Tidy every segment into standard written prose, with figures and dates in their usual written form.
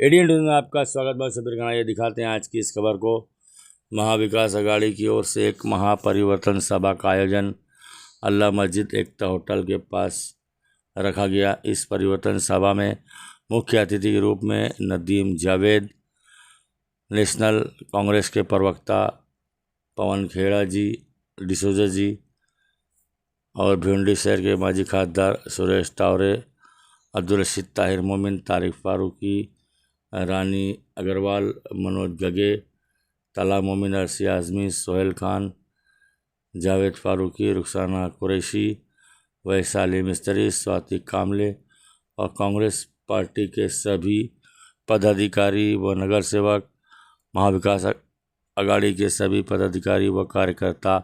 ADN news में आपका स्वागत। बहुत सभी ये दिखाते हैं आज की इस खबर को। महाविकास अघाड़ी की ओर से एक महापरिवर्तन सभा का आयोजन अल्लाह मस्जिद एकता होटल के पास रखा गया। इस परिवर्तन सभा में मुख्य अतिथि के रूप में नदीम जावेद, नेशनल कांग्रेस के प्रवक्ता पवन खेड़ा जी, डिसोजा जी और भिवंडी शहर के माजी खासदार सुरेश टावरे, अब्दुल रशीद ताहिर मोमिन, तारिक फारूकी, रानी अग्रवाल, मनोज गगे, तला मोमिन, अरसी आज़मी, सोहेल खान, जावेद फारूकी, रुखसाना कुरैशी, वैशाली मिस्त्री, स्वाति कामले और कांग्रेस पार्टी के सभी पदाधिकारी व नगर सेवक, महाविकास अघाड़ी के सभी पदाधिकारी व कार्यकर्ता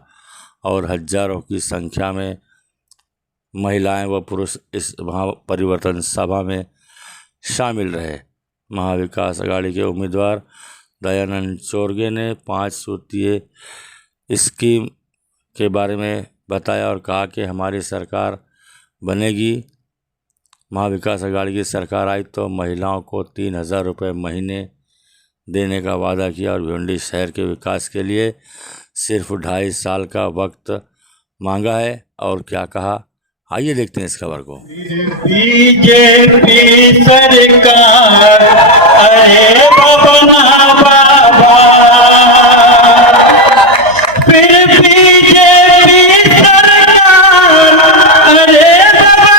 और हजारों की संख्या में महिलाएं व पुरुष इस महापरिवर्तन सभा में शामिल रहे। महाविकास अघाड़ी के उम्मीदवार दयानंद चोरगे ने 5 सूत्रीय स्कीम के बारे में बताया और कहा कि हमारी सरकार बनेगी, महाविकास अघाड़ी की सरकार आई तो महिलाओं को 3000 रुपये महीने देने का वादा किया और भिवंडी शहर के विकास के लिए सिर्फ 2.5 साल का वक्त मांगा है। और क्या कहा, आइए देखते हैं इस खबर को। बीजेपी सरकार, अरे बाबा बाबा, फिर बीजेपी सरकार, अरे बाबा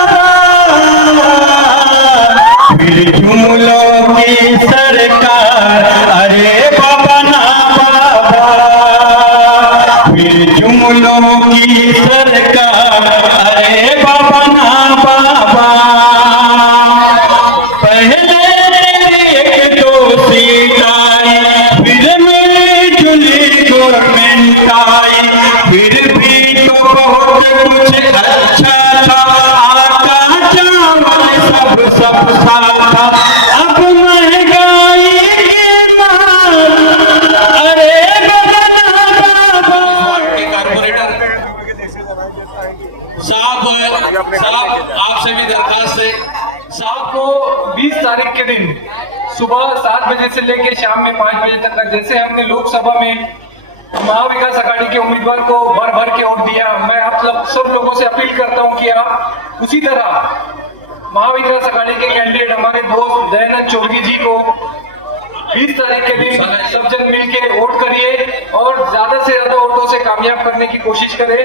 बाबा, फिर जुमलों की सरकार, अरे बाबा बाबा, फिर जुमलों की सरकार, अरे बाबा ना बाबा। पहले एक 2 सीट आई, फिर मिली-जुली गवर्नमेंट आई, फिर भी तो बहुत कुछ अच्छा था, आटा चावल सब था। अब महंगाई की मार, अरे बाबा साहब आपसे भी दरखास्त है साहब को 20 तारीख के दिन सुबह 7 बजे से लेकर शाम में 5 बजे तक, जैसे हमने लोकसभा में महाविकास अघाड़ी के उम्मीदवार को भर भर के वोट दिया, मैं आप सब लोगों से अपील करता हूं कि आप उसी तरह महाविकास अघाड़ी के कैंडिडेट हमारे दोस्त दयानंद चोरगी जी को 20 तारीख के दिन सब जन मिलकर वोट करिए और ज्यादा से ज्यादा वोटों से कामयाब करने की कोशिश करें।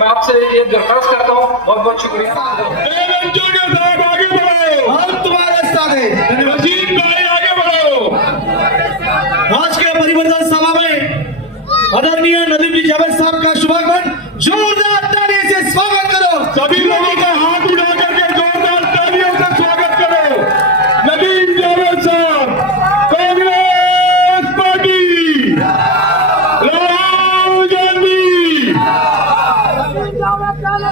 मैं आपसे ये दरखास्त करता हूँ। बहुत बहुत शुक्रिया। आगे बढ़ो, हम तुम्हारे साथ हैं। वजीर भाई आगे बढ़ो। आज के परिवर्तन सभा में आदरणीय नदीम जी जावेद साहब का शुभागमन जोरदार ताली से स्वागत करो। सभी लोगों का हाथ उठा करके जोरदार तालियों से स्वागत करो। नदीम जावेद साहब, कांग्रेस पार्टी, राहुल गांधी,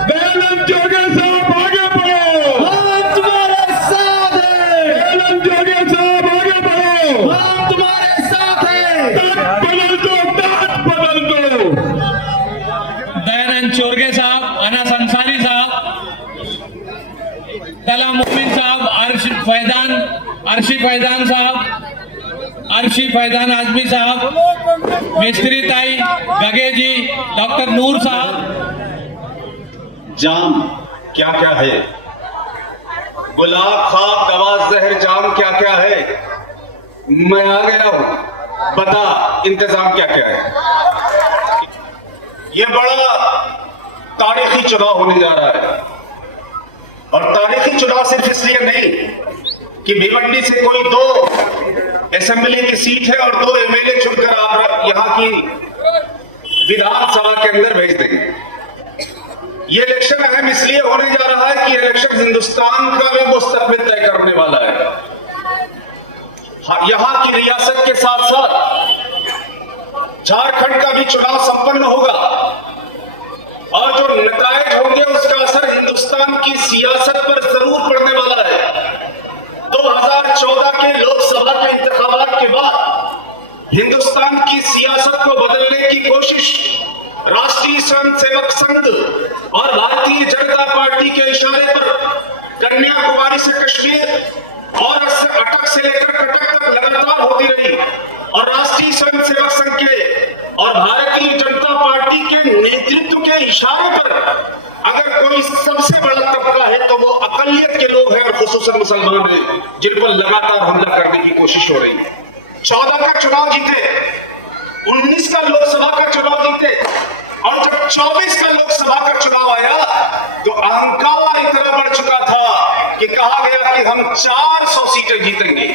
दयानंद चोरगे साहब आगे बढ़ो, हम तुम्हारे साथ हैं। दयानंद चोरगे साहब आगे बढ़ो, हम तुम्हारे साथ हैं। दांत बदल दो। दयानंद चोरगे साहब, अनस अंसारी साहब, तला मोमिन साहब, अर्शी फैजान आजमी साहब, मिस्त्री ताई गगे जी, डॉक्टर नूर साहब। जाम क्या क्या है, गुलाब खाब दवा जहर जाम क्या क्या है, मैं आ गया हूं, बता इंतजाम क्या क्या है। ये बड़ा तारीखी चुनाव होने जा रहा है और तारीखी चुनाव सिर्फ इसलिए नहीं कि भिवंडी से कोई 2 असेंबली की सीट है और 2 एमएलए चुनकर आप यहां की विधानसभा के अंदर भेज देंगे। ये इलेक्शन अहम इसलिए होने जा रहा है कि इलेक्शन हिंदुस्तान का भी मुस्तकबिल तय करने वाला है। यहां की रियासत के साथ साथ झारखंड का भी चुनाव संपन्न होगा और जो नतायज होंगे उसका असर हिंदुस्तान की सियासत पर जरूर पड़ने वाला है। 2014 के लोकसभा के इंतखाबात के बाद हिंदुस्तान की सियासत को बदलने की कोशिश राष्ट्रीय स्वयंसेवक संघ और भारतीय जनता पार्टी के इशारे पर कन्याकुमारी से कश्मीर और अटक से लेकर कटक तक लगातार होती रही और राष्ट्रीय स्वयंसेवक संघ के और भारतीय जनता पार्टी के नेतृत्व के इशारे पर अगर कोई सबसे बड़ा तबका है तो वो अकलियत के लोग हैं और खुसूसन मुसलमान हैं, जिन पर लगातार हमला करने की कोशिश हो रही है। 14 का चुनाव जीते, 19 का लोकसभा का चुनाव जीते और जब 24 का लोकसभा का चुनाव आया तो अंकावा इतना बढ़ चुका था कि कहा गया कि हम 400 सीटें जीतेंगे।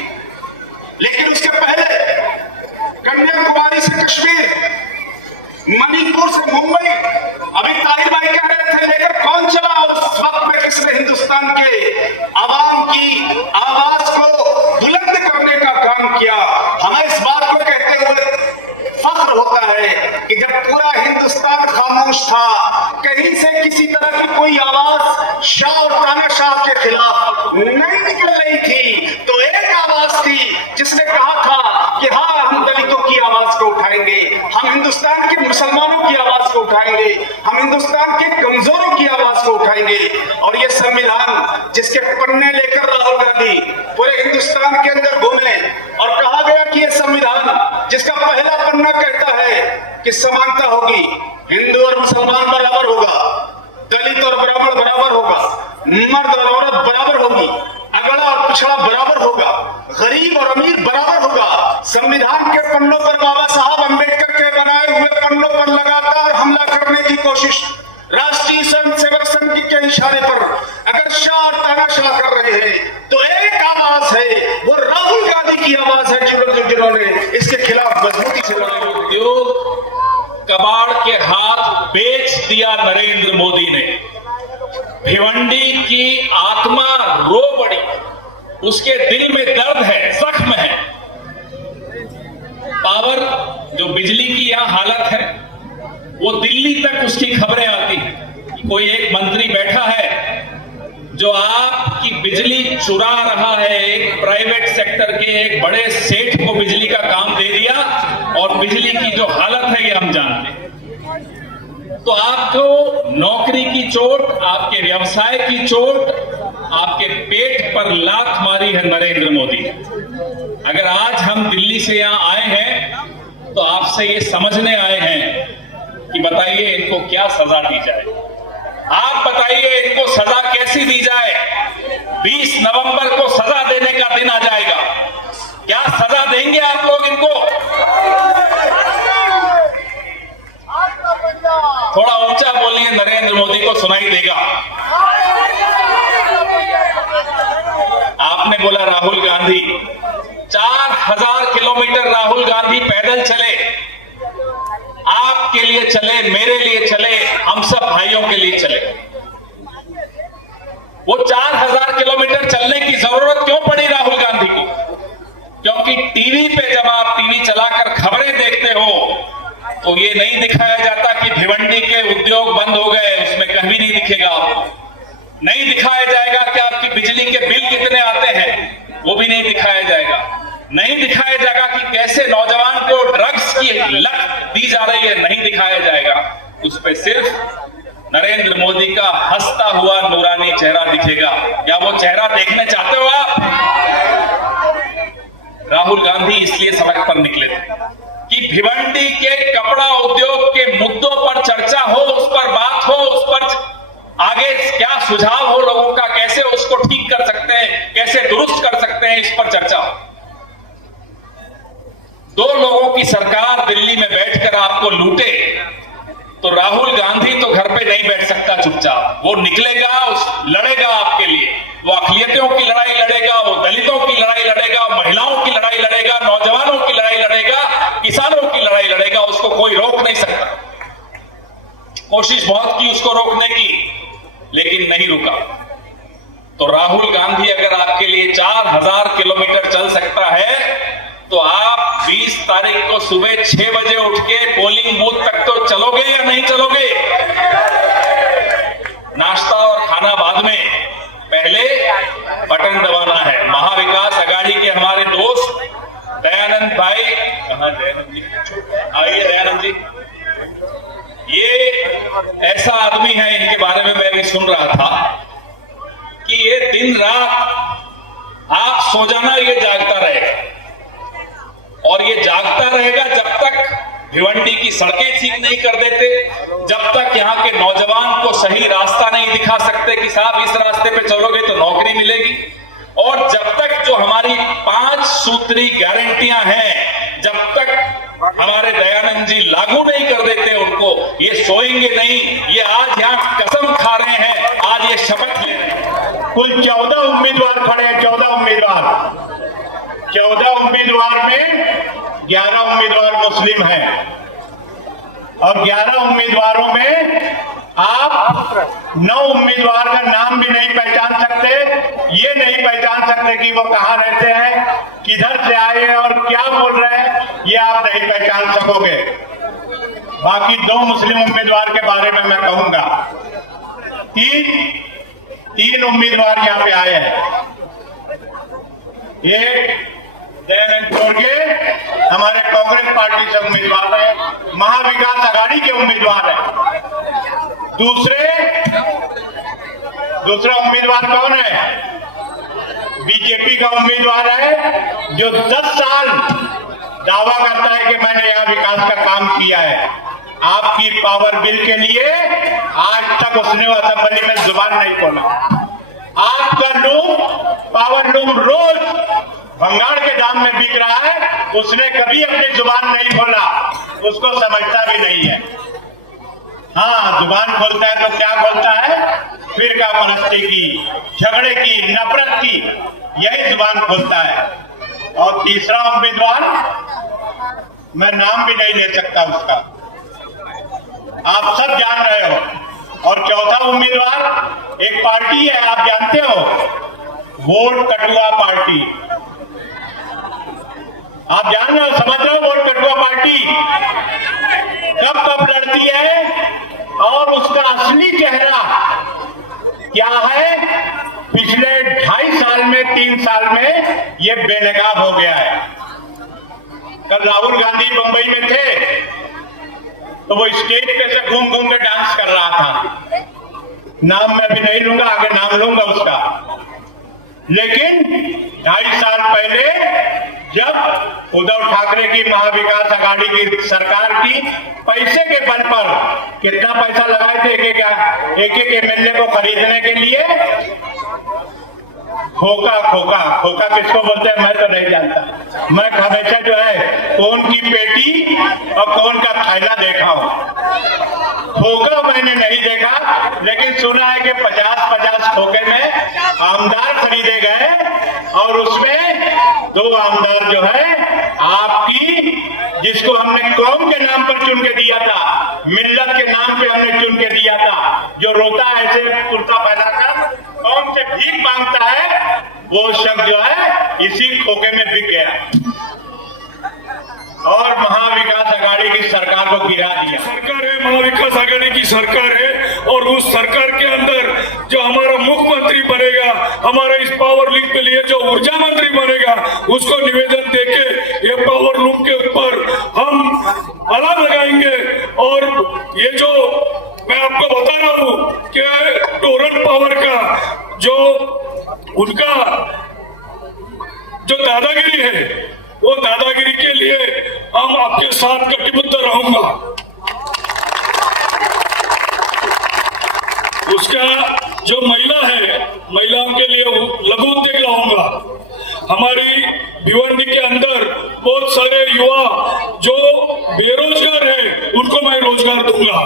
लेकिन उसके पहले कन्याकुमारी से कश्मीर, मणिपुर से मुंबई, अभी ताहिर भाई कह रहे थे लेकर कौन चला उस वक्त में, किसने हिंदुस्तान के आवाम की आवाज को बुलंद करने का काम किया। हमें इस बात को कहते हुए फख्र होता है कि जब पूरा हिंदुस्तान खामोश था, कहीं से किसी तरह की कोई आवाज शाह और तानाशाह के खिलाफ नहीं निकल रही थी, तो एक आवाज थी जिसने कहा था कि हाँ, हम दलितों की आवाज को उठाएंगे, हम हिंदुस्तान के मुसलमानों की आवाज को उठाएंगे, हम हिंदुस्तान के कमजोरों की आवाज को उठाएंगे। और ये संविधान जिसके पन्ने लेकर राहुल गांधी पूरे हिंदुस्तान के अंदर घूमे और कहा गया कि ये संविधान जिसका पहला पन्ना कहता है कि समानता होगी, हिंदू और मुसलमान बराबर होगा, दलित और ब्राह्मण बराबर होगा, मर्द और औरत बराबर होगी, अगड़ा और पिछड़ा बराबर होगा, गरीब और अमीर बराबर होगा। संविधान के पन्नों पर बाबा साहब अंबेडकर के बनाए हुए पन्नों पर लगातार हमला करने की कोशिश राष्ट्रीय स्वयंसेवक संघ के इशारे पर अगर शाह और तानाशाह कर रहे हैं तो एक आवाज है, वो राहुल गांधी की आवाज है, जिन्होंने इसके खिलाफ मजबूती से लड़ा। उद्योग कबाड़ के हाथ बेच दिया नरेंद्र मोदी ने। भिवंडी की आत्मा रो पड़ी, उसके दिल में दर्द है, जख्म है। पावर जो बिजली की यहां हालत है वो दिल्ली तक उसकी खबरें आती हैं। कोई एक मंत्री बैठा है जो आपकी बिजली चुरा रहा है, एक प्राइवेट सेक्टर के एक बड़े सेठ को बिजली का काम दे दिया और बिजली की जो हालत है ये हम जानते हैं। तो आपको नौकरी की चोट, आपके व्यवसाय की चोट, आपके पेट पर लात मारी है नरेंद्र मोदी। अगर आज हम दिल्ली से यहां आए हैं तो आपसे ये समझने आए हैं कि बताइए इनको क्या सजा दी जाए। आप बताइए इनको सजा कैसी दी जाए। 20 नवंबर को सजा देने का दिन आ जाएगा, क्या सजा देंगे आप लोग इनको? थोड़ा ऊंचा बोलिए, नरेंद्र मोदी को सुनाई देगा। आपने बोला राहुल गांधी, 4000 किलोमीटर राहुल गांधी पैदल चले, आपके लिए चले, मेरे लिए चले, हम सब भाइयों के लिए चले। वो 4000 किलोमीटर चलने की जरूरत क्यों पड़ी राहुल गांधी को? क्योंकि टीवी पे जब आप टीवी चलाकर खबरें देखते हो तो ये नहीं दिखाया जाता कि भिवंडी के उद्योग बंद हो गए, उसमें कहीं नहीं दिखेगा आपको। नहीं दिखाया जाएगा कि आपकी बिजली के बिल कितने आते हैं, वो भी नहीं दिखाया जाएगा। नहीं दिखाया जाएगा कि कैसे नौजवान को ड्रग्स की लत दी जा रही है, नहीं दिखाया जाएगा। उस पर सिर्फ नरेंद्र मोदी का हंसता हुआ नूरानी चेहरा दिखेगा। क्या वो चेहरा देखने चाहते हो आप? राहुल गांधी इसलिए सड़क पर निकले थे कि भिवंडी के कपड़ा उद्योग के मुद्दों पर चर्चा हो, उस पर बात हो, उस पर आगे क्या सुझाव हो लोगों का, कैसे उसको ठीक कर सकते हैं, कैसे दुरुस्त कर सकते हैं, इस पर चर्चा हो। 2 लोगों की सरकार दिल्ली में बैठकर आपको लूटे तो राहुल गांधी तो घर पे नहीं बैठ सकता चुपचाप, वो निकलेगा, लड़ेगा आपके लिए। वो अक़लियतों की लड़ाई लड़ेगा, वो दलितों की लड़ाई लड़ेगा, महिलाओं की लड़ाई लड़ेगा, नौजवानों की लड़ाई लड़ेगा, किसानों की लड़ाई लड़ेगा। उसको कोई रोक नहीं सकता। कोशिश बहुत की उसको रोकने की, लेकिन नहीं रुका। तो राहुल गांधी अगर आपके लिए 4000 किलोमीटर चल सकता है तो आप 20 तारीख को सुबह 6 बजे उठ के पोलिंग बूथ तक तो चलोगे या नहीं चलोगे? नाश्ता और खाना बाद में, पहले बटन दबाना है। महाविकास अघाड़ी के हमारे दोस्त दयानंद भाई, कहां दयानंद जी? आइए दयानंद जी। ये ऐसा आदमी है, इनके बारे में मैं भी सुन रहा था कि ये दिन रात आप सो जाना, ये जागता रहेगा। और ये जागता रहेगा जब तक भिवंडी की सड़कें ठीक नहीं कर देते, जब तक यहाँ के नौजवान को सही रास्ता नहीं दिखा सकते कि साहब इस रास्ते पे चलोगे तो नौकरी मिलेगी, और जब तक जो हमारी 5 सूत्री गारंटियां हैं, जब तक हमारे दयानंद जी लागू नहीं कर देते उनको, ये सोएंगे नहीं। ये आज यहाँ कसम खा रहे हैं, आज ये शपथ ले रहे हैं। कुल 14 उम्मीदवार खड़े हैं, 14 उम्मीदवार। 14 उम्मीदवार में 11 उम्मीदवार मुस्लिम हैं, और 11 उम्मीदवारों में आप 9 उम्मीदवार का नाम भी नहीं पहचान सकते, ये नहीं पहचान सकते कि वो कहाँ रहते हैं, किधर से आए हैं और क्या बोल रहे हैं, ये आप नहीं पहचान सकोगे। बाकी 2 मुस्लिम उम्मीदवार के बारे में मैं कहूंगा। तीन उम्मीदवार यहाँ पे आए हैं। एक दयानंद छोड़ के हमारे कांग्रेस पार्टी से उम्मीदवार है, महाविकास आघाड़ी के उम्मीदवार है। दूसरा उम्मीदवार कौन है? बीजेपी का उम्मीदवार है, जो 10 साल दावा करता है कि मैंने यहाँ विकास का काम किया है। आपकी पावर बिल के लिए आज तक उसने असेंबली में जुबान नहीं खोला। आपका लूम, पावर लूम रोज भंगार के दाम में बिक रहा है, उसने कभी अपनी जुबान नहीं खोला, उसको समझता भी नहीं है। हाँ, जुबान खोलता है तो क्या खोलता है? फिरका परस्ती की, झगड़े की, नफरत की, यही जुबान खोलता है। और तीसरा उम्मीदवार, मैं नाम भी नहीं ले सकता उसका, आप सब जान रहे हो। और चौथा उम्मीदवार एक पार्टी है, आप जानते हो, वोट कटुआ पार्टी। आप जान रहे हो, समझ रहे हो, वोट कटुआ पार्टी कब कब लड़ती है और उसका असली चेहरा क्या है? पिछले 2.5 साल में, 3 साल में ये बेनकाब हो गया है। कल राहुल गांधी मुंबई में थे तो वो स्टेज पे से घूम घूम के डांस कर रहा था। नाम मैं भी नहीं लूंगा, आगे नाम लूंगा उसका। लेकिन 2.5 साल पहले जब उद्धव ठाकरे की महाविकास आघाड़ी की सरकार की पैसे के बल पर कितना पैसा लगाए थे एक एक एमएलए को खरीदने के लिए? खोखा किसको बोलते हैं मैं तो नहीं जानता। मैं हमेशा जो है कौन की पेटी और कौन का थैला देखा हूं, खोखा मैंने नहीं देखा। लेकिन सुना है कि 50-50 खोखे में आमदार खरीदे गए और उसमें 2 आमदार जो है आपकी, जिसको हमने कौम के नाम पर चुन के दिया था, मिल्लत के नाम पे हमने चुन के दिया था, जो रोता है ऐसे कुर्ता पहनाकर कौम से भीख मांगता है, वो शख्स जो है इसी खोखे में बिक गया और महाविकास आघाड़ी की सरकार को गिरा दिया। सरकार है, महाविकास आघाड़ी की सरकार है, और उस सरकार के अंदर जो हमारा मुख्यमंत्री बनेगा, हमारा इस पावर लिंक के लिए जो ऊर्जा मंत्री बनेगा, उसको निवेदन देके ये पावर लूम के ऊपर हम अला लगाएंगे। और ये जो मैं आपको बता रहा हूँ कि टोरंट पावर का जो उनका जो दादागिरी है, वो दादागिरी के लिए हम आपके साथ कटिबद्ध रहूंगा। उसका जो महिला है, महिलाओं के लिए लघु उद्योग लाऊंगा। हमारी भिवंडी के अंदर बहुत सारे युवा जो बेरोजगार है, उनको मैं रोजगार दूंगा।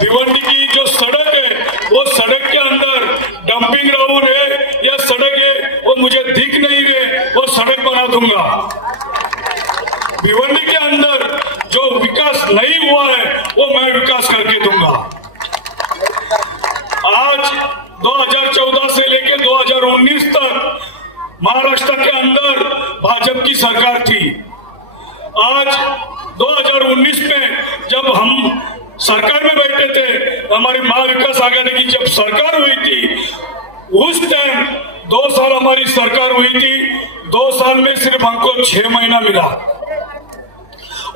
भिवंडी की जो सड़क है, वो सड़क के अंदर डंपिंग ग्राउंड है या सड़क है, वो मुझे दिख नहीं रहे, वो सड़क बना दूंगा। भिवंडी के अंदर जो विकास नहीं हुआ है, वो मैं विकास करके दूंगा। आज 2014 से लेकर 2019 तक महाराष्ट्र के अंदर भाजपा की सरकार थी। आज 2019 में जब हम सरकार में बैठे थे, हमारी महाविकास आघाड़ी की जब सरकार हुई थी, उस टाइम 2 साल हमारी सरकार हुई थी। 2 साल में सिर्फ हमको 6 महीना मिला,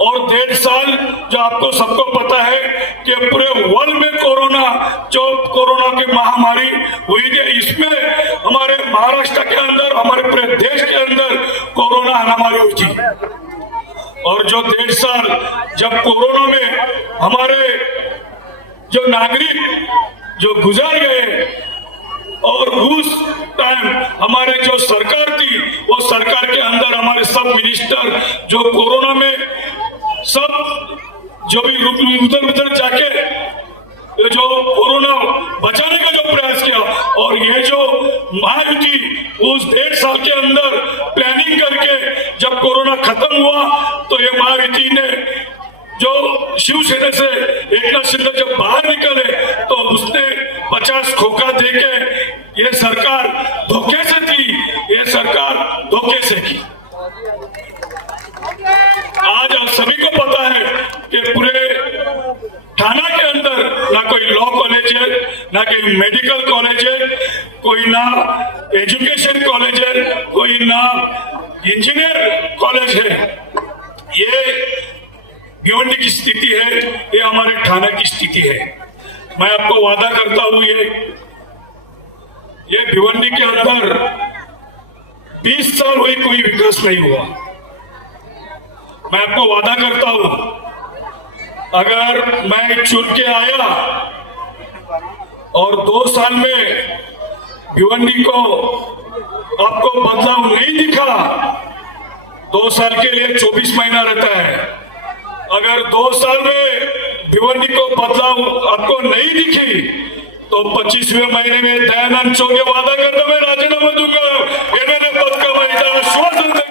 और 1.5 साल जो आपको सबको पता है कि पूरे वर्ल्ड में कोरोना की महामारी हुई थी, इसमें हमारे महाराष्ट्र के अंदर, हमारे पूरे देश के अंदर कोरोना महामारी हुई थी। और जो 1.5 साल जब कोरोना में हमारे जो नागरिक जो गुजर गए, और उस टाइम हमारे जो सरकार थी, वो सरकार के अंदर हमारे सब मिनिस्टर जो कोरोना में सब जो भी उधर जाके जो कोरोना बचाने का जो प्रयास किया, और ये जो महायुति उस 1.5 साल के अंदर प्लानिंग करके जब कोरोना खत्म हुआ, तो ये महायुति ने जो शिवसेना से एकनाथ शिंदे जब बाहर निकले, तो उसने 50 खोखा देके ये सरकार धोखे से थी, ये सरकार धोखे से की। आज आप सभी को पता है कि पूरे थाना के अंदर ना कोई लॉ कॉलेज है, ना कोई मेडिकल कॉलेज है, कोई ना एजुकेशन कॉलेज है, कोई ना इंजीनियर कॉलेज है। ये भिवंडी की स्थिति है, ये हमारे थाना की स्थिति है। मैं आपको वादा करता हूं, ये भिवंडी के अंदर 20 साल हुई कोई विकास नहीं हुआ। मैं आपको वादा करता हूं, अगर मैं चुन के आया और 2 साल में भिवंडी को आपको बदलाव नहीं दिखा, 2 साल के लिए 24 महीना रहता है। अगर 2 साल में भिवंडी को बदलाव आपको नहीं दिखी, तो 25वें महीने में दयानंद चौके वादा करता मैं राजीनामा दूंगा।